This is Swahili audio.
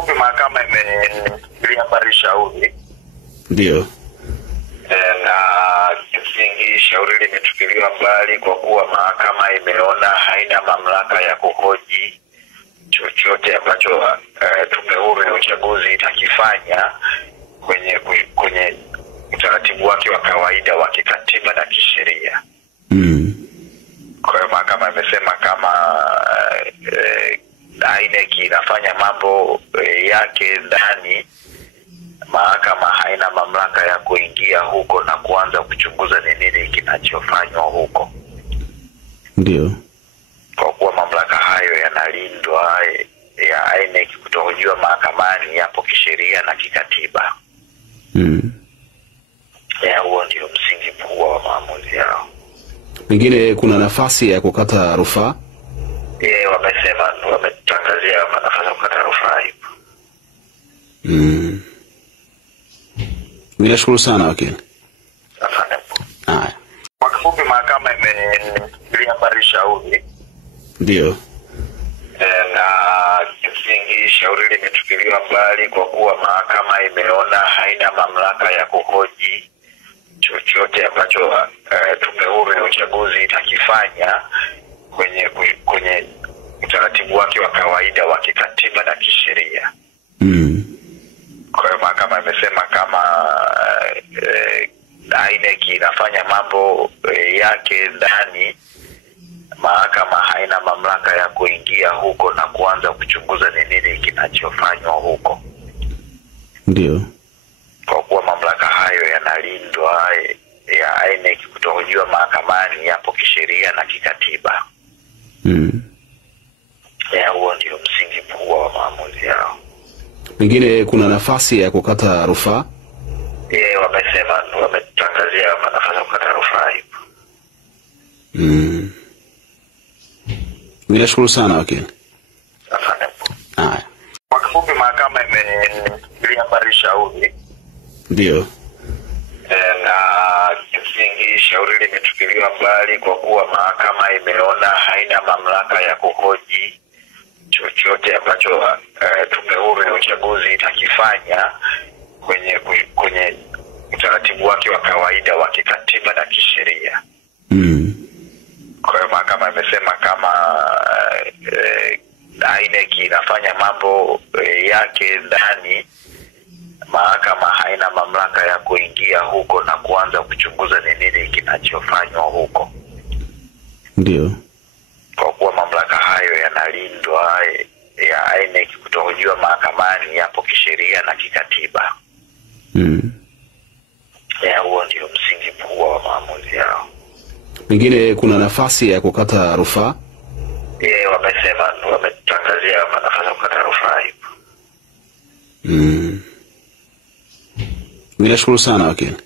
kifupi mahakama imefikiria habari shauri. Ndio. Na kimsingi shauri limetupiliwa mbali kwa kuwa mahakama imeona haina mamlaka ya kuhoji chochote ambacho tume huru ya uchaguzi itakifanya kwenye utaratibu wake wa kawaida wa kikatiba na kisheria. Kwa hiyo mahakama imesema kama INEC inafanya mambo yake ndani, mahakama haina mamlaka ya kuingia huko na kuanza kuchunguza ni nini kinachofanywa huko. Ndio. Kwa kuwa mamlaka hayo yanalindwa ya INEC kutohojiwa mahakamani yapo kisheria na kikatiba. Huo ndio msingi mkubwa wa maamuzi yao. Pengine kuna nafasi ya kukata rufaa? Wamesema, wametangazia nafasi ya kukata rufaa hiyo. Ninashukuru sana wakili. Asante. Haya. Kwa kifupi mahakama imefikiria habari shauri. Ndio. Na kimsingi shauri limetupiliwa mbali kwa kuwa mahakama imeona haina mamlaka ya kuhoji chochote ambacho tume huru ya uchaguzi itakifanya kwenye utaratibu wake wa kawaida wa kikatiba na kisheria. Kwa hiyo mahakama imesema kama INEC inafanya mambo yake ndani, mahakama haina mamlaka ya kuingia huko na kuanza kuchunguza ni nini kinachofanywa huko. Ndio. Kwa kuwa mamlaka hayo yanalindwa ya INEC kutohojiwa mahakamani yapo kisheria na kikatiba. Huo ndio msingi mkubwa wa maamuzi yao. Pengine kuna nafasi ya kukata rufaa? Wamesema, wametangazia nafasi ya kukata rufaa hiyo. Ninashukuru sana wakili. Asante. Haya. Kwa kifupi mahakama imefikiria habari shauri. Ndio. Na kimsingi shauri limetupiliwa mbali kwa kuwa mahakama imeona haina mamlaka ya kuhoji chochote ambacho tume huru ya uchaguzi itakifanya kwenye utaratibu wake wa kawaida wa kikatiba na kisheria. Kwa hiyo mahakama imesema kama INEC inafanya mambo yake ndani, mahakama haina mamlaka ya kuingia huko na kuanza kuchunguza ni nini kinachofanywa huko. Ndio. Kwa kuwa mamlaka hayo yanalindwa ya INEC kutohojiwa mahakamani yapo kisheria na kikatiba. Huo ndio msingi mkubwa wa maamuzi yao. Pengine kuna nafasi ya kukata rufaa? Wamesema, wametangazia nafasi ya kukata rufaa hiyo. Ninashukuru sana wakili.